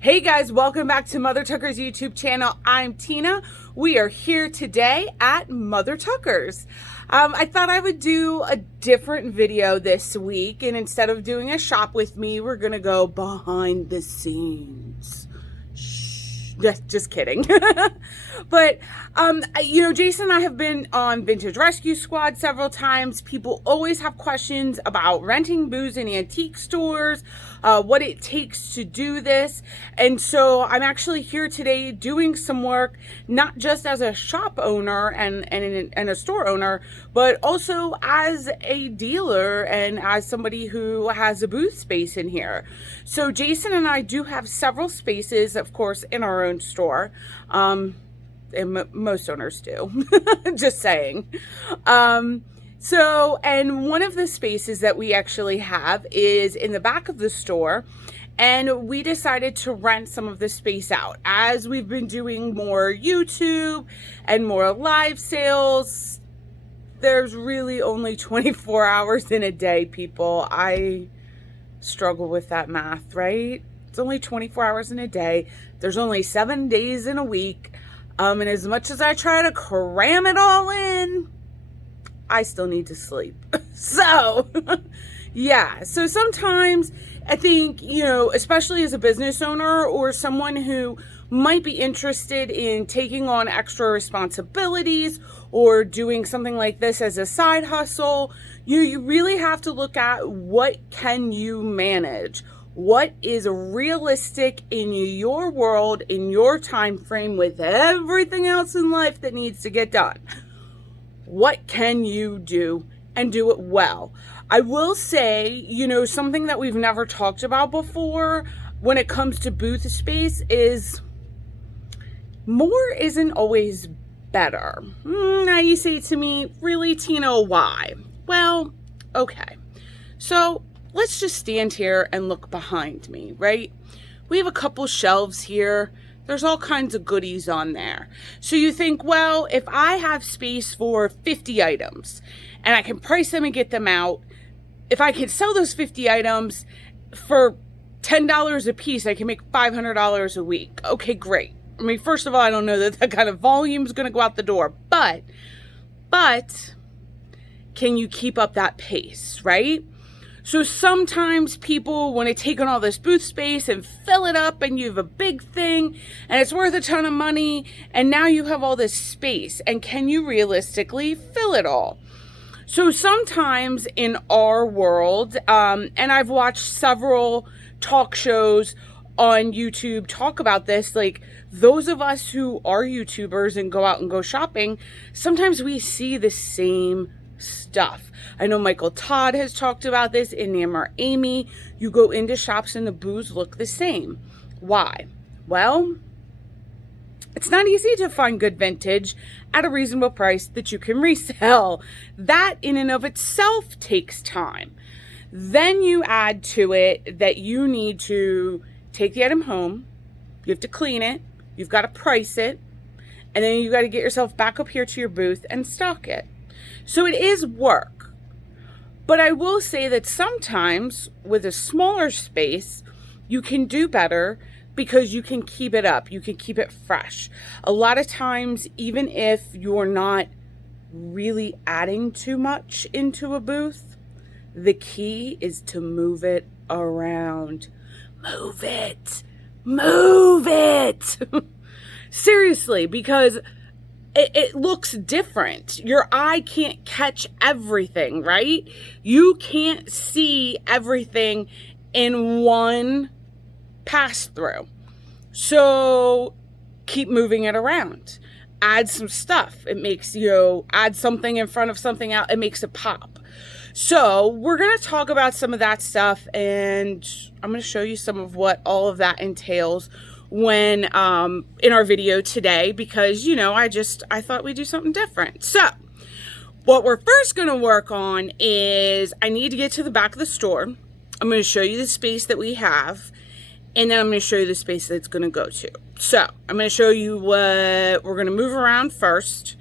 Hey guys, welcome back to Mother Tucker's YouTube channel. I'm Tina. We are here today at Mother Tucker's. I thought I would do a different video this week, and instead of doing a shop with me, we're gonna go behind the scenes. Just kidding. But, Jason and I have been on Vintage Rescue Squad several times. People always have questions about renting booze in antique stores, what it takes to do this. And so I'm actually here today doing some work, not just as a shop owner and a store owner, but also as a dealer and as somebody who has a booth space in here. So Jason and I do have several spaces, of course, in our own store. And most owners do. Just saying. And one of the spaces that we actually have is in the back of the store, and we decided to rent some of the space out. As we've been doing more YouTube and more live sales, there's really only 24 hours in a day, people. I struggle with that math, right? It's only 24 hours in a day. There's only 7 days in a week. And as much as I try to cram it all in, I still need to sleep. So, yeah. So sometimes I think, especially as a business owner or someone who might be interested in taking on extra responsibilities or doing something like this as a side hustle, you really have to look at what can you manage. What is realistic in your world, in your time frame, with everything else in life that needs to get done? What can you do and do it well? I will say, something that we've never talked about before when it comes to booth space is more isn't always better. Now you say to me, really, Tina, why? Well, okay. So let's just stand here and look behind me, right? We have a couple shelves here. There's all kinds of goodies on there. So you think, well, if I have space for 50 items and I can price them and get them out, if I can sell those 50 items for $10 a piece, I can make $500 a week. Okay, great. I mean, first of all, I don't know that kind of volume is going to go out the door, but can you keep up that pace, right? So sometimes people want to take on all this booth space and fill it up, and you have a big thing and it's worth a ton of money, and now you have all this space, and can you realistically fill it all? So sometimes in our world, and I've watched several talk shows on YouTube talk about this, like those of us who are YouTubers and go out and go shopping, sometimes we see the same stuff. I know Michael Todd has talked about this, Inammer Amy. You go into shops and the booths look the same. Why? Well, it's not easy to find good vintage at a reasonable price that you can resell. That in and of itself takes time. Then you add to it that you need to take the item home, you have to clean it, you've got to price it, and then you got to get yourself back up here to your booth and stock it. So it is work. But I will say that sometimes with a smaller space, you can do better because you can keep it up. You can keep it fresh. A lot of times, even if you're not really adding too much into a booth, the key is to move it around. Move it. Move it. Seriously, because it looks different. Your eye can't catch everything, right? You can't see everything in one pass through. So keep moving it around. Add some stuff. It makes, add something in front of something out. It makes it pop. So we're going to talk about some of that stuff, and I'm going to show you some of what all of that entails when in our video today, because I thought we'd do something different. So what we're first going to work on is I need to get to the back of the store. I'm going to show you the space that we have, and then I'm going to show you the space that it's going to go to. So I'm going to show you what we're going to move around first,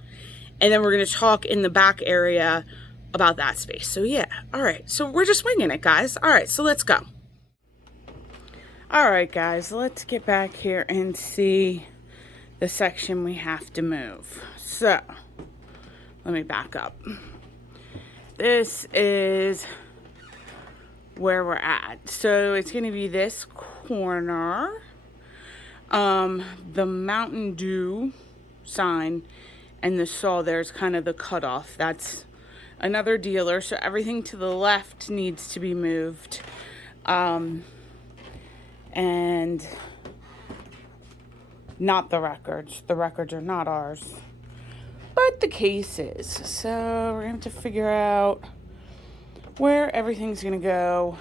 and then we're going to talk in the back area about that space. So yeah, all right, so we're just winging it, guys. All right, so let's go. All right, guys, let's get back here and see the section we have to move. So, let me back up. This is where we're at. So, it's going to be this corner. The Mountain Dew sign and the saw there's kind of the cutoff. That's another dealer. So, everything to the left needs to be moved. And not the records. The records are not ours, but the case is. So we're going to have to figure out where everything's going to go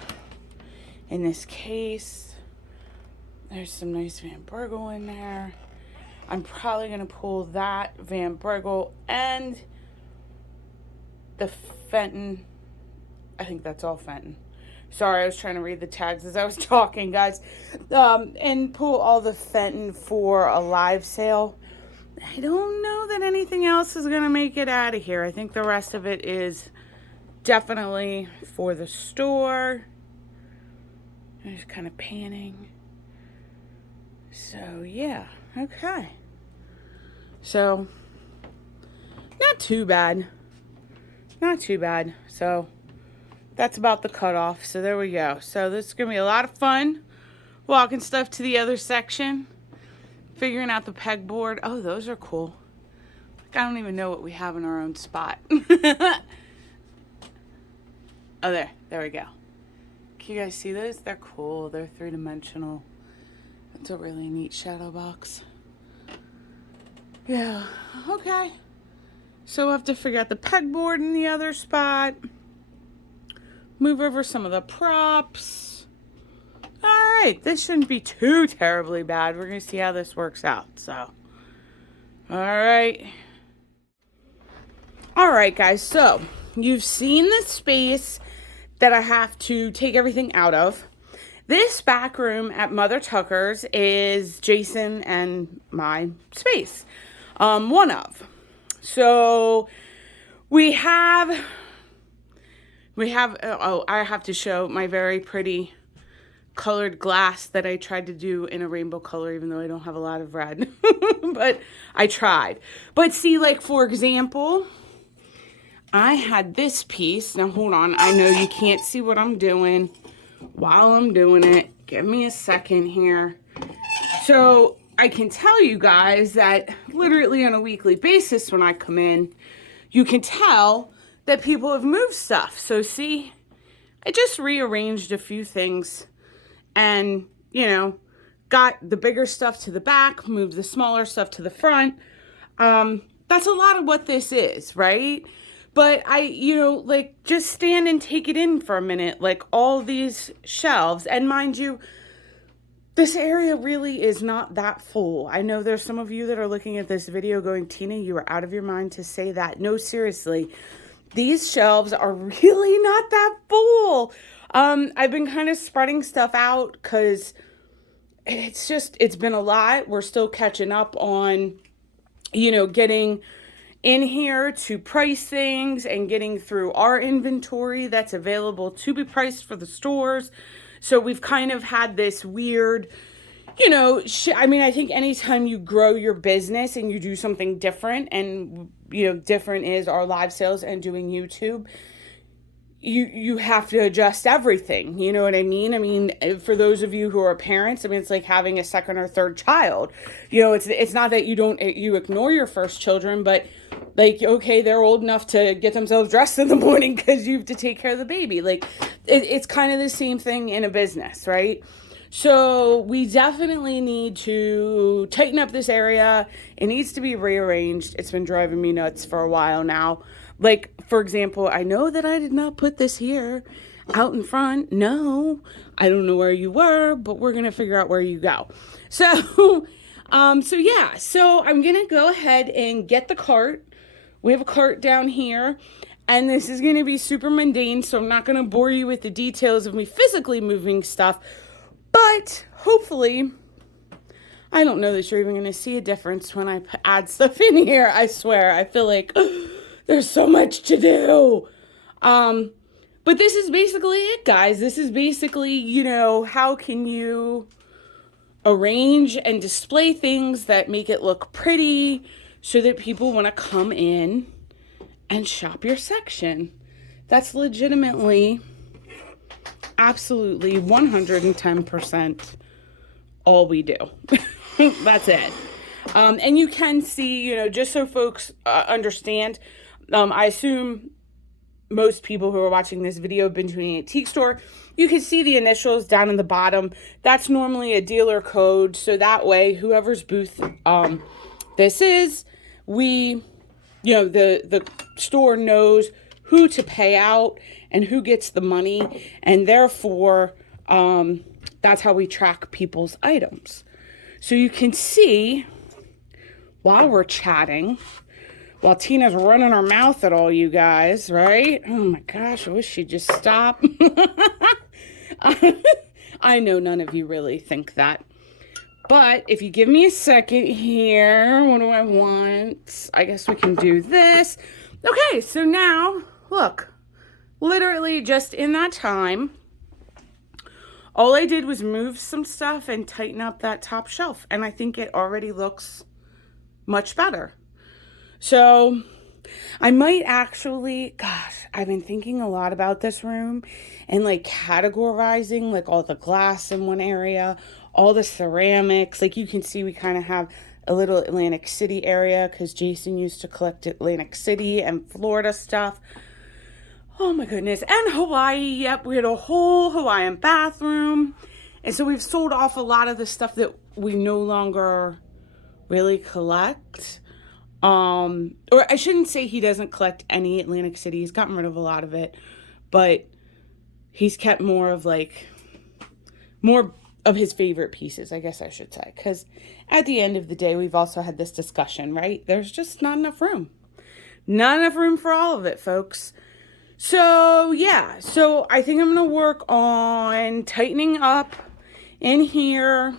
in this case. There's some nice Van Bergel in there. I'm probably going to pull that Van Bergel and the Fenton. I think that's all Fenton. Sorry, I was trying to read the tags as I was talking, guys. And pull all the Fenton for a live sale. I don't know that anything else is going to make it out of here. I think the rest of it is definitely for the store. I'm just kind of panning. So, yeah. Okay. So, not too bad. Not too bad. So, that's about the cutoff. So there we go. So this is going to be a lot of fun. Walking stuff to the other section. Figuring out the pegboard. Oh, those are cool. I don't even know what we have in our own spot. Oh, there. There we go. Can you guys see those? They're cool. They're three-dimensional. That's a really neat shadow box. Yeah. Okay. So we'll have to figure out the pegboard in the other spot. Move over some of the props. All right, this shouldn't be too terribly bad. We're going to see how this works out. So, all right. All right, guys. So, you've seen the space that I have to take everything out of. This back room at Mother Tucker's is Jason and my space. One of. So, we have, I have to show my very pretty colored glass that I tried to do in a rainbow color, even though I don't have a lot of red, but I tried. But see, like, for example, I had this piece. Now, hold on. I know you can't see what I'm doing while I'm doing it. Give me a second here. So I can tell you guys that literally on a weekly basis when I come in, you can tell that people have moved stuff. So see, I just rearranged a few things and, you know, got the bigger stuff to the back, moved the smaller stuff to the front. That's a lot of what this is, right? But like, just stand and take it in for a minute, like all these shelves. And mind you, this area really is not that full. I know there's some of you that are looking at this video going, Tina, you are out of your mind to say that. No, seriously. These shelves are really not that full. I've been kind of spreading stuff out because it's been a lot. We're still catching up on, getting in here to price things and getting through our inventory that's available to be priced for the stores. So we've kind of had this weird, I think anytime you grow your business and you do something different, and, different is our live sales and doing YouTube, you have to adjust everything. You know what I mean? I mean, for those of you who are parents, it's like having a second or third child. It's not that you ignore your first children, but like, okay, they're old enough to get themselves dressed in the morning because you have to take care of the baby. Like, it's kind of the same thing in a business, right? So we definitely need to tighten up this area. It needs to be rearranged. It's been driving me nuts for a while now. Like, for example, I know that I did not put this here out in front. No, I don't know where you were, but we're going to figure out where you go. So, yeah. So I'm going to go ahead and get the cart. We have a cart down here, and this is going to be super mundane, so I'm not going to bore you with the details of me physically moving stuff, but hopefully, I don't know that you're even going to see a difference when I add stuff in here. I swear, I feel like there's so much to do. But this is basically it, guys. This is basically, how can you arrange and display things that make it look pretty so that people want to come in and shop your section. That's legitimately, absolutely 110% all we do. That's it. And you can see, you know, just so folks understand, I assume most people who are watching this video have been to an antique store. You can see the initials down in the bottom. That's normally a dealer code. So that way, whoever's booth this is, the store knows who to pay out and who gets the money. And therefore, that's how we track people's items. So you can see, while we're chatting, while Tina's running her mouth at all you guys, right? Oh my gosh, I wish she'd just stop. I know none of you really think that. But if you give me a second here, what do I want? I guess we can do this. Okay, so now, look, literally just in that time, all I did was move some stuff and tighten up that top shelf. And I think it already looks much better. So I might actually, gosh, I've been thinking a lot about this room and like categorizing like all the glass in one area, all the ceramics. Like you can see we kind of have a little Atlantic City area because Jason used to collect Atlantic City and Florida stuff. Oh my goodness. And Hawaii. Yep, we had a whole Hawaiian bathroom. And so we've sold off a lot of the stuff that we no longer really collect. Or I shouldn't say he doesn't collect any Atlantic City. He's gotten rid of a lot of it. But he's kept more of his favorite pieces, I guess I should say. Because at the end of the day, we've also had this discussion, right? There's just not enough room. Not enough room for all of it, folks. So, yeah. So, I think I'm going to work on tightening up in here.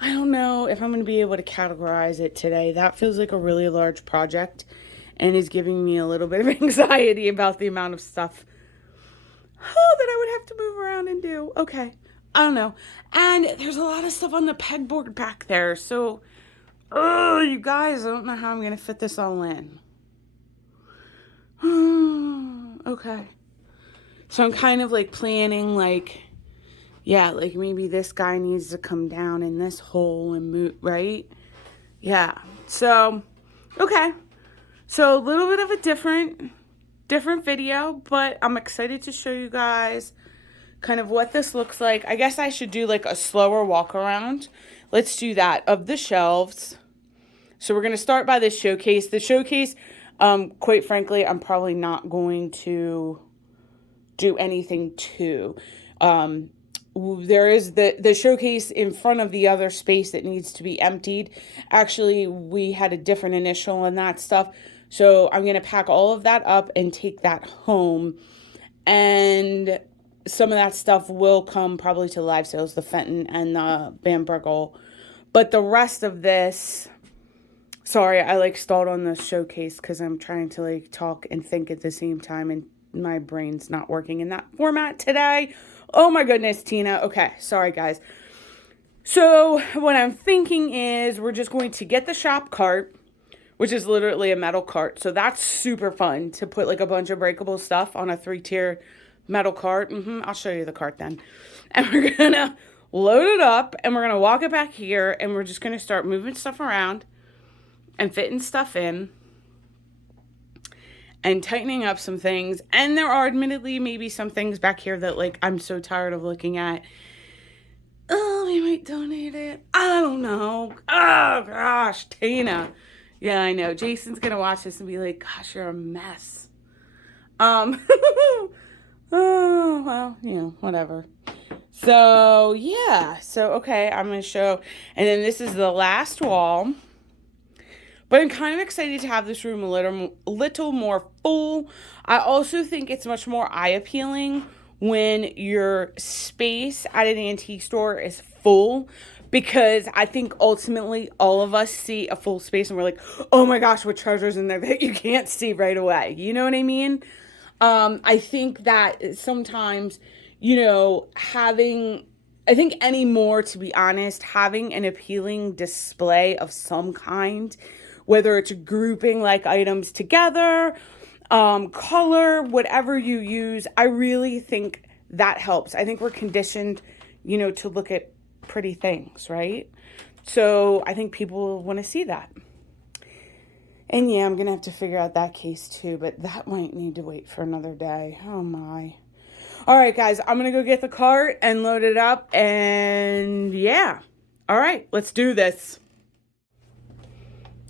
I don't know if I'm going to be able to categorize it today. That feels like a really large project and is giving me a little bit of anxiety about the amount of stuff that I would have to move around and do. Okay. I don't know. And there's a lot of stuff on the pegboard back there. So, you guys, I don't know how I'm going to fit this all in. Okay. So I'm kind of like planning like, yeah, like maybe this guy needs to come down in this hole and move, right? Yeah. So, okay. So a little bit of a different video, but I'm excited to show you guys kind of what this looks like. I guess I should do like a slower walk around. Let's do that of the shelves. So we're going to start by this showcase. The showcase, quite frankly, I'm probably not going to do anything to. There is the showcase in front of the other space that needs to be emptied. Actually, we had a different initial on that stuff. So I'm going to pack all of that up and take that home. And some of that stuff will come probably to live sales, the Fenton and the Bambergel. But the rest of this, sorry, I like stalled on the showcase because I'm trying to like talk and think at the same time. And my brain's not working in that format today. Oh my goodness, Tina. Okay, sorry guys. So what I'm thinking is we're just going to get the shop cart, which is literally a metal cart. So that's super fun to put like a bunch of breakable stuff on a 3-tier metal cart. I'll show you the cart then. And we're going to load it up and we're going to walk it back here and we're just going to start moving stuff around and fitting stuff in and tightening up some things. And there are admittedly maybe some things back here that like I'm so tired of looking at. Oh, we might donate it. I don't know. Oh gosh, Tina. Yeah, I know. Jason's gonna watch this and be like, gosh, you're a mess. Oh, well, you know, whatever. So yeah. So okay, I'm gonna show, and then this is the last wall. But I'm kind of excited to have this room a little more full. I also think it's much more eye-appealing when your space at an antique store is full, because I think ultimately all of us see a full space and we're like, oh my gosh, what treasure's in there that you can't see right away? You know what I mean? I think that sometimes, you know, having I think anymore, to be honest, having an appealing display of some kind, whether it's grouping like items together, color, whatever you use, I really think that helps. I think we're conditioned, to look at pretty things, right? So I think people want to see that. And yeah, I'm going to have to figure out that case too, but that might need to wait for another day. Oh my. All right, guys, I'm going to go get the cart and load it up. And yeah. All right, let's do this.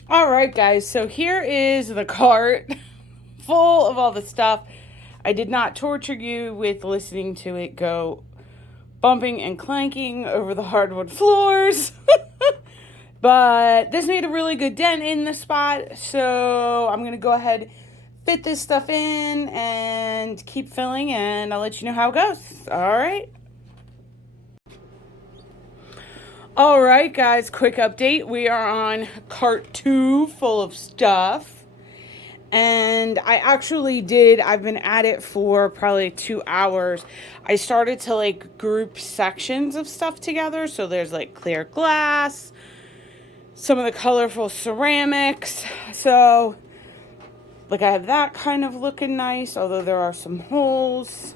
All right, guys, so here is the cart full of all the stuff. I did not torture you with listening to it go bumping and clanking over the hardwood floors. But this made a really good dent in the spot, so I'm going to go ahead, fit this stuff in, and keep filling, and I'll let you know how it goes. All right. All right, guys, quick update. We are on cart 2 full of stuff. And I've been at it for probably 2 hours. I started to like group sections of stuff together. So there's like clear glass, some of the colorful ceramics. So like I have that kind of looking nice, although there are some holes.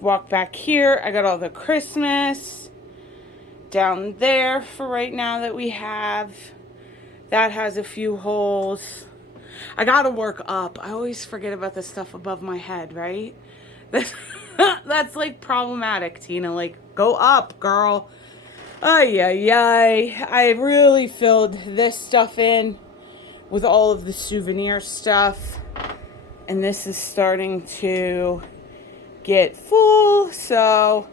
Walk back here. I got all the Christmas down there for right now that we have. That has a few holes. I gotta work up. I always forget about the stuff above my head, right? That's like problematic, Tina. Like, go up, girl. Ay, ay, ay. I really filled this stuff in with all of the souvenir stuff. And this is starting to get full. So,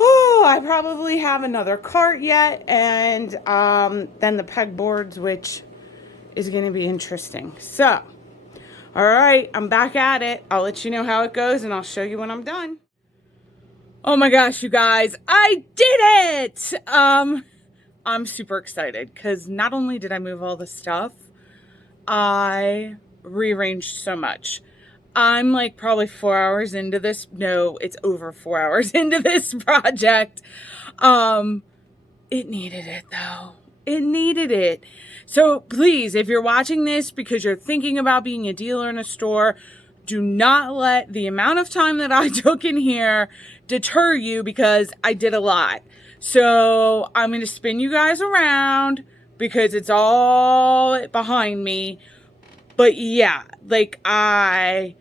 I probably have another cart yet. And then the pegboards, which is going to be interesting. So, all right, I'm back at it. I'll let you know how it goes, and I'll show you when I'm done. Oh my gosh, you guys, I did it! I'm super excited because not only did I move all the stuff, I rearranged so much. I'm like probably 4 hours into this. No, it's over 4 hours into this project. It needed it though. It needed it. So please, if you're watching this because you're thinking about being a dealer in a store, do not let the amount of time that I took in here deter you because I did a lot. So I'm going to spin you guys around because it's all behind me. But yeah, like I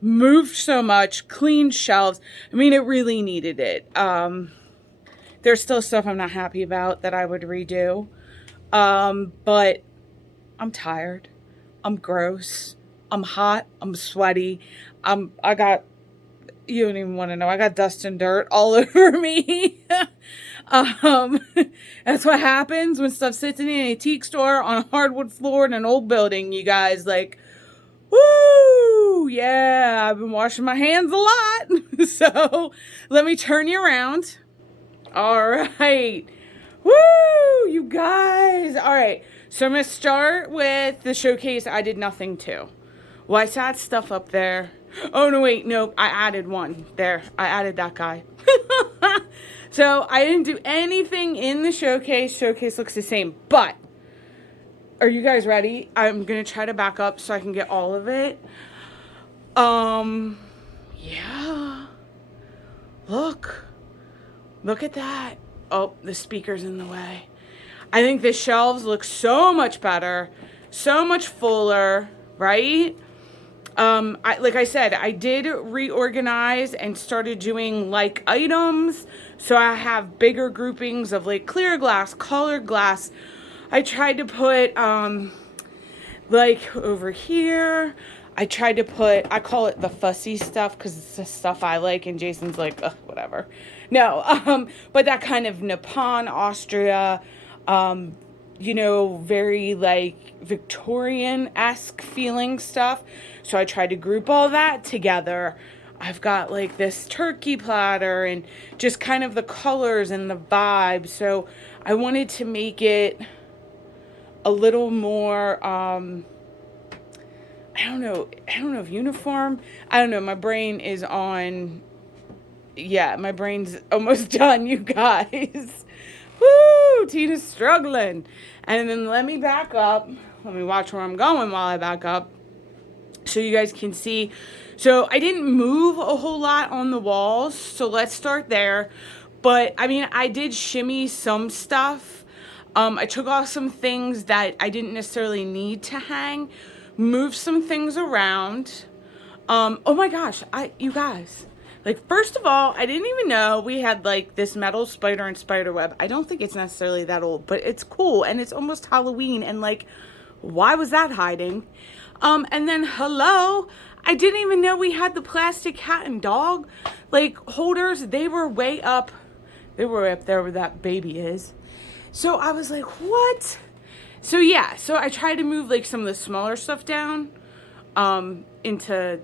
moved so much, cleaned shelves. I mean, it really needed it. There's still stuff I'm not happy about that I would redo. But I'm tired. I'm gross. I'm hot. I'm sweaty. You don't even want to know. I got dust and dirt all over me. That's what happens when stuff sits in an antique store on a hardwood floor in an old building, you guys. Like, woo! Yeah, I've been washing my hands a lot. So let me turn you around. All right. Woo, you guys. All right. So I'm going to start with the showcase I did nothing to. Well, I sat stuff up there. Oh, no, wait. No, I added one there. I added that guy. So I didn't do anything in the showcase. Showcase looks the same. But are you guys ready? I'm going to try to back up so I can get all of it. Yeah. Look at that. Oh, the speaker's in the way. I think the shelves look so much better, so much fuller, right? Like I said, I did reorganize and started doing like items. So I have bigger groupings of like clear glass, colored glass. I tried to put, like over here, I tried to put, I call it the fussy stuff because it's the stuff I like, and Jason's like, ugh, whatever. No, but that kind of Nippon, Austria, very like Victorian-esque feeling stuff. So I tried to group all that together. I've got like this turkey platter and just kind of the colors and the vibe. So I wanted to make it a little more, I don't know if uniform. I don't know. My brain is on yeah, my brain's almost done, you guys. Woo, Tina's struggling. And then let me back up. Let me watch where I'm going while I back up so you guys can see. So I didn't move a whole lot on the walls, so let's start there. But I mean, I did shimmy some stuff. I took off some things that I didn't necessarily need to hang, moved some things around. Oh my gosh, you guys, like, first of all, I didn't even know we had like this metal spider and spider web. I don't think it's necessarily that old, but it's cool and it's almost Halloween, and like, why was that hiding? And then hello, I didn't even know we had the plastic cat and dog like holders. They were way up. They were up there where that baby is. So I was like, what? So yeah, so I tried to move like some of the smaller stuff down into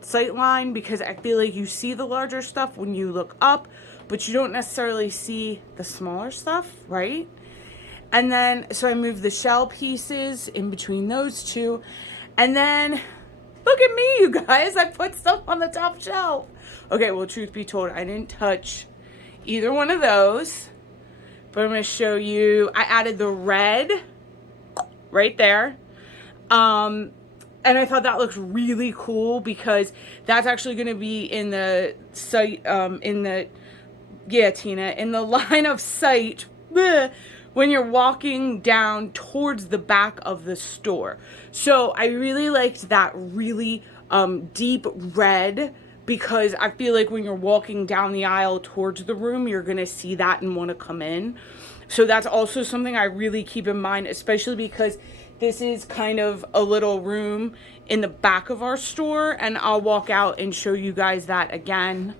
sight line, because I feel like you see the larger stuff when you look up, but you don't necessarily see the smaller stuff, right? And then, so I moved the shell pieces in between those two. And then, look at me, you guys. I put stuff on the top shelf. Okay, well, truth be told, I didn't touch either one of those. But I'm going to show you. I added the red right there. And I thought that looks really cool because that's actually going to be in the sight, Tina, in the line of sight when you're walking down towards the back of the store. So I really liked that really deep red, because I feel like when you're walking down the aisle towards the room, you're going to see that and want to come in. So that's also something I really keep in mind, especially because this is kind of a little room in the back of our store, and I'll walk out and show you guys that again.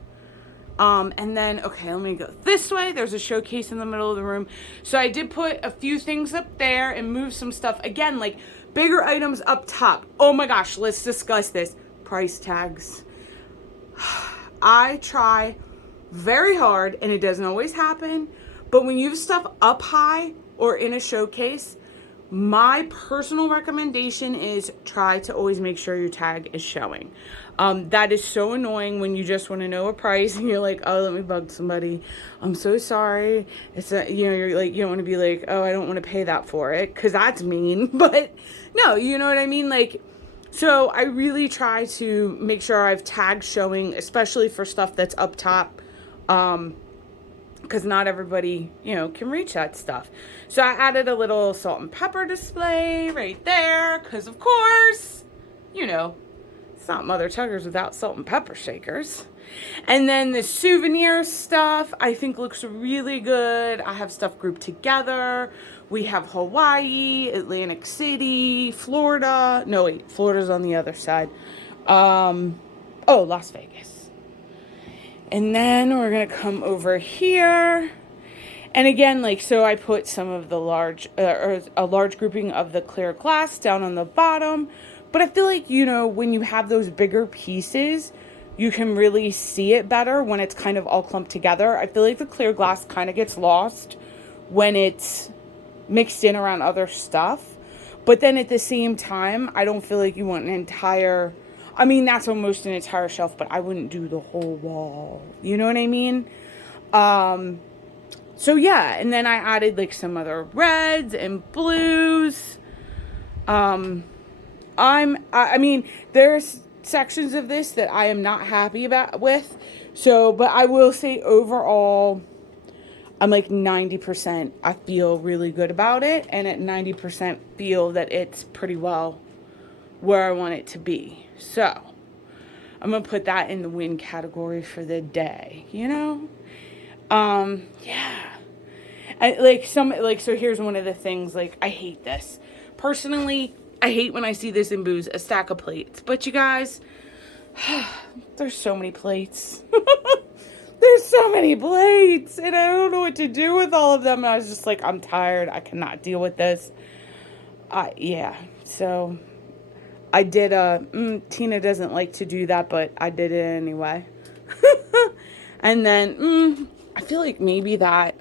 And then, okay, let me go this way. There's a showcase in the middle of the room. So I did put a few things up there and move some stuff. Again, like bigger items up top. Oh my gosh, let's discuss this. Price tags. I try very hard, and it doesn't always happen, but when you have stuff up high or in a showcase, my personal recommendation is try to always make sure your tag is showing. That is so annoying when you just want to know a price and you're like, oh, let me bug somebody. I'm so sorry. It's a, you're like, you don't want to be like, oh, I don't want to pay that for it, because that's mean. But no, you know what I mean? Like, so I really try to make sure I have tags showing, especially for stuff that's up top. Because not everybody, can reach that stuff. So I added a little salt and pepper display right there, because of course, it's not Mother Tuckers without salt and pepper shakers. And then the souvenir stuff I think looks really good. I have stuff grouped together. We have Hawaii, Atlantic City, Florida. No, wait, Florida's on the other side. Las Vegas. And then we're going to come over here. And again, like, so I put some of the or a large grouping of the clear glass down on the bottom. But I feel like, when you have those bigger pieces, you can really see it better when it's kind of all clumped together. I feel like the clear glass kind of gets lost when it's mixed in around other stuff. But then at the same time, I don't feel like you want an entire... I mean, that's almost an entire shelf, but I wouldn't do the whole wall. You know what I mean? So yeah, and then I added like some other reds and blues. I mean, there's sections of this that I am not happy with. So, but I will say overall, I'm like 90%, I feel really good about it. And at 90% feel that it's pretty well where I want it to be. So, I'm going to put that in the win category for the day, Yeah. So here's one of the things, like, I hate this. Personally, I hate when I see this in booze, a stack of plates. But you guys, there's so many plates. There's so many plates, and I don't know what to do with all of them. And I was just like, I'm tired. I cannot deal with this. So... I did Tina doesn't like to do that, but I did it anyway. And then, I feel like maybe that,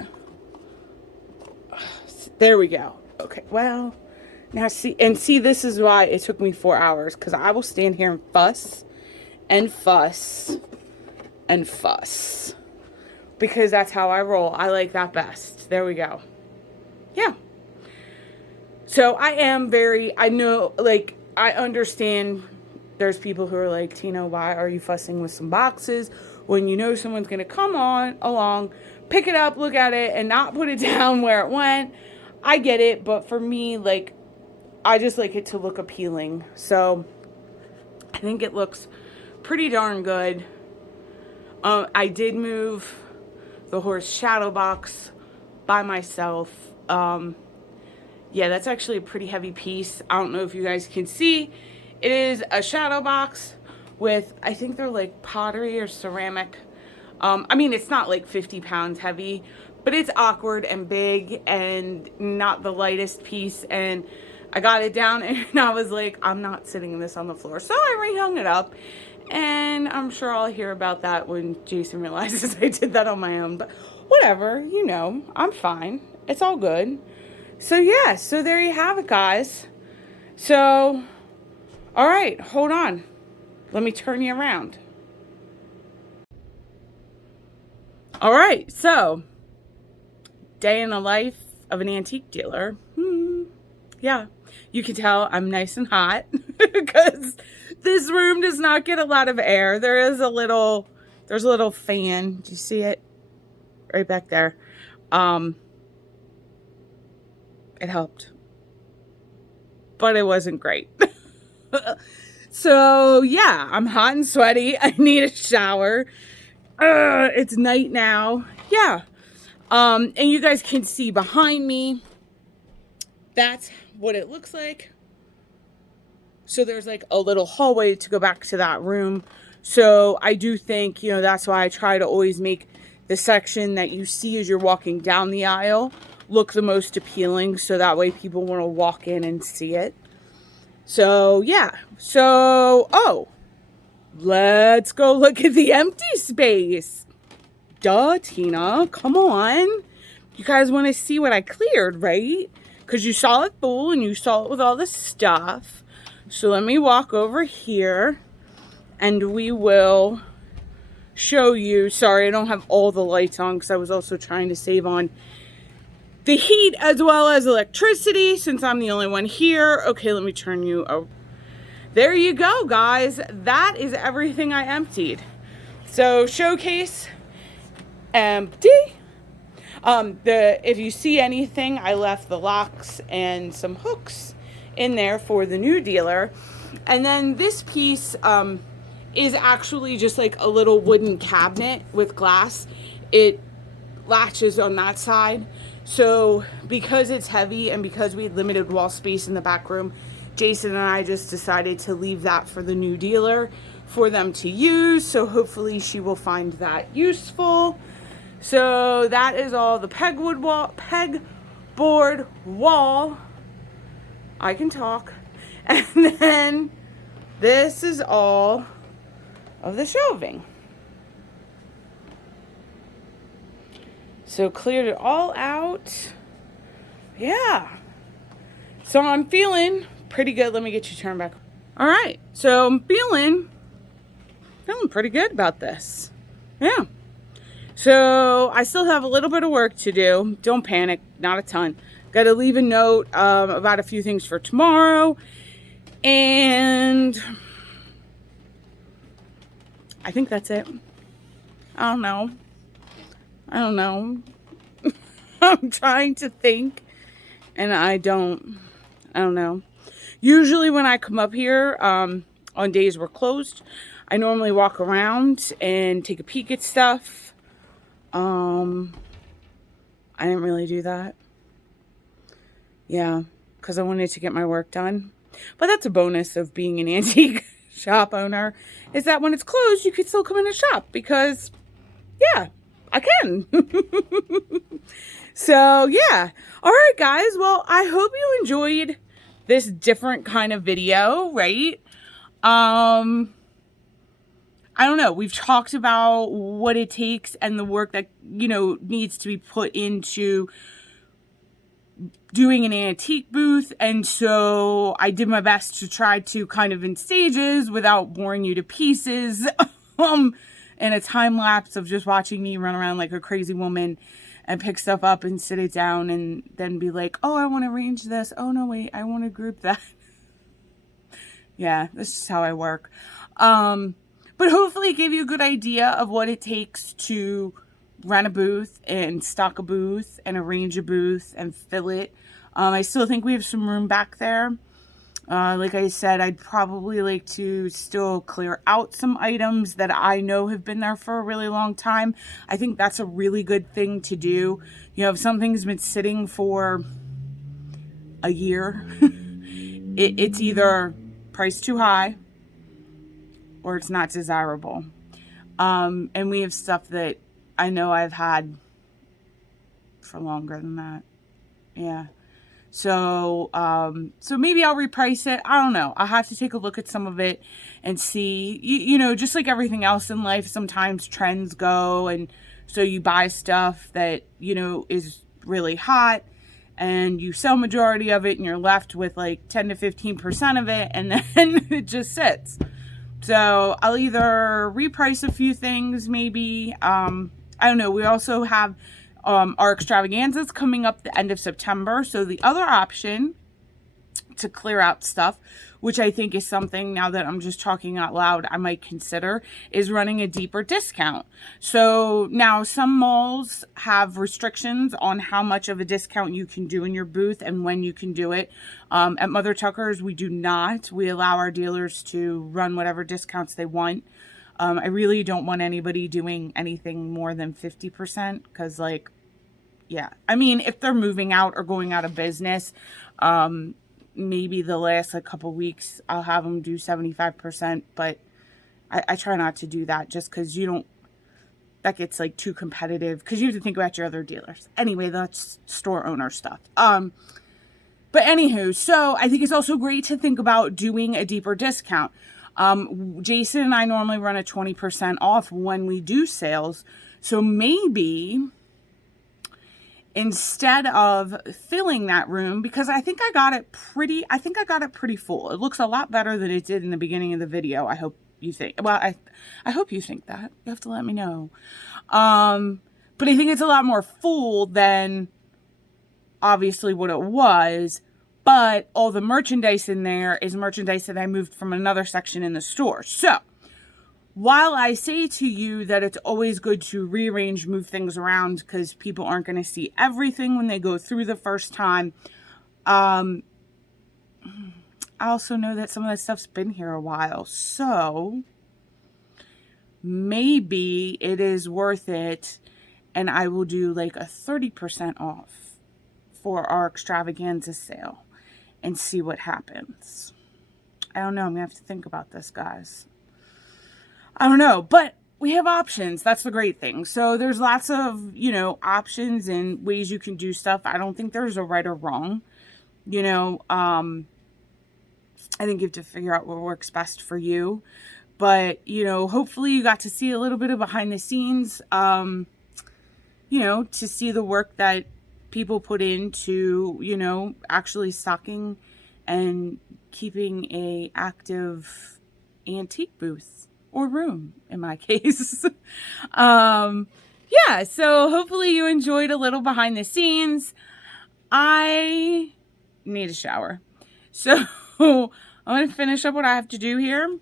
there we go. Okay, well, now see, this is why it took me 4 hours, because I will stand here and fuss, and fuss, and fuss. because that's how I roll. I like that best. There we go. Yeah. So I know, like, I understand there's people who are like, Tina, why are you fussing with some boxes when you know someone's going to come along, pick it up, look at it, and not put it down where it went? I get it, but for me, like, I just like it to look appealing. So I think it looks pretty darn good. I did move the horse shadow box by myself. Yeah, that's actually a pretty heavy piece. I don't know if you guys can see. It is a shadow box with, I think they're like pottery or ceramic. I mean, it's not like 50 pounds heavy, but it's awkward and big and not the lightest piece. And I got it down and I was like, I'm not sitting in this on the floor. So I rehung it up. And I'm sure I'll hear about that when Jason realizes I did that on my own. But whatever, you know, I'm fine. It's all good. So yeah, so there you have it, guys. So, all right, hold on. Let me turn you around. All right, so day in the life of an antique dealer. Yeah, you can tell I'm nice and hot because this room does not get a lot of air. There's a little fan. Do you see it? Right back there. It helped, but it wasn't great. So yeah, I'm hot and sweaty. I need a shower. It's night now. Yeah. And you guys can see behind me. That's what it looks like. So there's like a little hallway to go back to that room. So I do think, you know, that's why I try to always make the section that you see as you're walking down the aisle look the most appealing. So that way people want to walk in and see it. So yeah. So, oh, let's go look at the empty space. Duh, Tina, come on. You guys want to see what I cleared, right? Because you saw it full and you saw it with all the stuff. So let me walk over here and we will show you. Sorry, I don't have all the lights on because I was also trying to save on the heat as well as electricity since I'm the only one here. Okay, let me turn you over. There you go, guys. That is everything I emptied. So showcase empty. If you see anything, I left the locks and some hooks in there for the new dealer. And then this piece is actually just like a little wooden cabinet with glass. It latches on that side. So because it's heavy and because we had limited wall space in the back room, Jason and I just decided to leave that for the new dealer for them to use. So hopefully she will find that useful. So that is all the pegboard wall. I can talk. And then this is all of the shelving. So cleared it all out. Yeah. So I'm feeling pretty good. Let me get you turned back. All right. So I'm feeling pretty good about this. Yeah. So I still have a little bit of work to do. Don't panic. Not a ton. Got to leave a note about a few things for tomorrow. And I think that's it. I don't know. I'm trying to think. And I don't know. Usually when I come up here on days we're closed, I normally walk around and take a peek at stuff. I didn't really do that. Yeah, because I wanted to get my work done. But that's a bonus of being an antique shop owner, is that when it's closed, you can still come in and shop because, yeah, I can. So, yeah. All right, guys. Well, I hope you enjoyed this different kind of video, right? I don't know. We've talked about what it takes and the work that, you know, needs to be put into doing an antique booth. And so I did my best to try to kind of in stages without boring you to pieces, and a time lapse of just watching me run around like a crazy woman and pick stuff up and sit it down and then be like, oh, I want to arrange this. Oh, no, wait, I want to group that. Yeah, this is how I work. But hopefully it gave you a good idea of what it takes to rent a booth and stock a booth and arrange a booth and fill it. I still think we have some room back there. Like I said, I'd probably like to still clear out some items that I know have been there for a really long time. I think that's a really good thing to do. You know, if something's been sitting for a year, it's either priced too high or it's not desirable. And we have stuff that I know I've had for longer than that. Yeah. So maybe I'll reprice it. I don't know. I'll have to take a look at some of it and see, you know, just like everything else in life, sometimes trends go. And so you buy stuff that, you know, is really hot and you sell majority of it and you're left with like 10 to 15% of it. And then it just sits. So I'll either reprice a few things, maybe, I don't know. We also have our extravaganzas coming up the end of September. So the other option to clear out stuff, which I think is something now that I'm just talking out loud, I might consider, is running a deeper discount. So now some malls have restrictions on how much of a discount you can do in your booth and when you can do it. At Mother Tucker's, we do not. We allow our dealers to run whatever discounts they want. I really don't want anybody doing anything more than 50% because, like, yeah. I mean, if they're moving out or going out of business, maybe the last like couple weeks I'll have them do 75%, but I try not to do that just because that gets like too competitive because you have to think about your other dealers. Anyway, that's store owner stuff. But anywho, so I think it's also great to think about doing a deeper discount. Jason and I normally run a 20% off when we do sales. So maybe instead of filling that room, because I think I got it pretty full. It looks a lot better than it did in the beginning of the video. I hope you think, well, I hope you think that. You have to let me know. But I think it's a lot more full than obviously what it was. But all the merchandise in there is merchandise that I moved from another section in the store. So while I say to you that it's always good to rearrange, move things around because people aren't going to see everything when they go through the first time, I also know that some of that stuff's been here a while. So maybe it is worth it and I will do like a 30% off for our extravaganza sale and see what happens. I don't know. I'm going to have to think about this, guys. I don't know, but we have options. That's the great thing. So there's lots of, you know, options and ways you can do stuff. I don't think there's a right or wrong. You know, I think you have to figure out what works best for you. But, you know, hopefully you got to see a little bit of behind the scenes, you know, to see the work that people put into, you know, actually stocking and keeping a active antique booth. Or room, in my case. Yeah, so hopefully you enjoyed a little behind the scenes. I need a shower. So I'm going to finish up what I have to do here.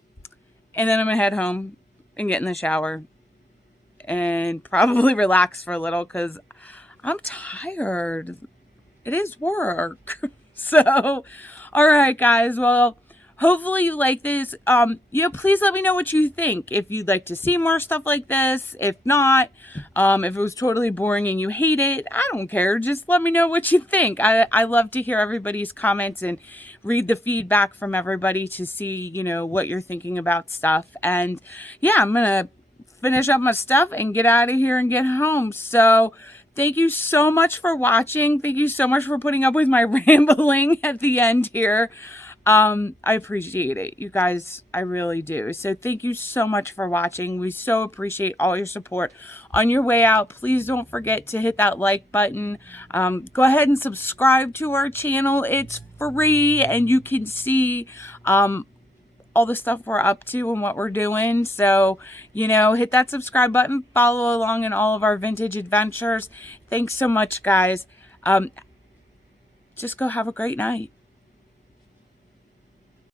And then I'm going to head home and get in the shower. And probably relax for a little because I'm tired. It is work. So, all right, guys. Well, hopefully you like this. You know, please let me know what you think. If you'd like to see more stuff like this. If not, if it was totally boring and you hate it, I don't care. Just let me know what you think. I love to hear everybody's comments and read the feedback from everybody to see, you know, what you're thinking about stuff. And yeah, I'm going to finish up my stuff and get out of here and get home. So thank you so much for watching. Thank you so much for putting up with my rambling at the end here. I appreciate it, you guys. I really do. So thank you so much for watching. We so appreciate all your support. On your way out, please don't forget to hit that like button. Go ahead and subscribe to our channel. It's free and you can see all the stuff we're up to and what we're doing. So, you know, hit that subscribe button, follow along in all of our vintage adventures. Thanks so much, guys. Just go have a great night.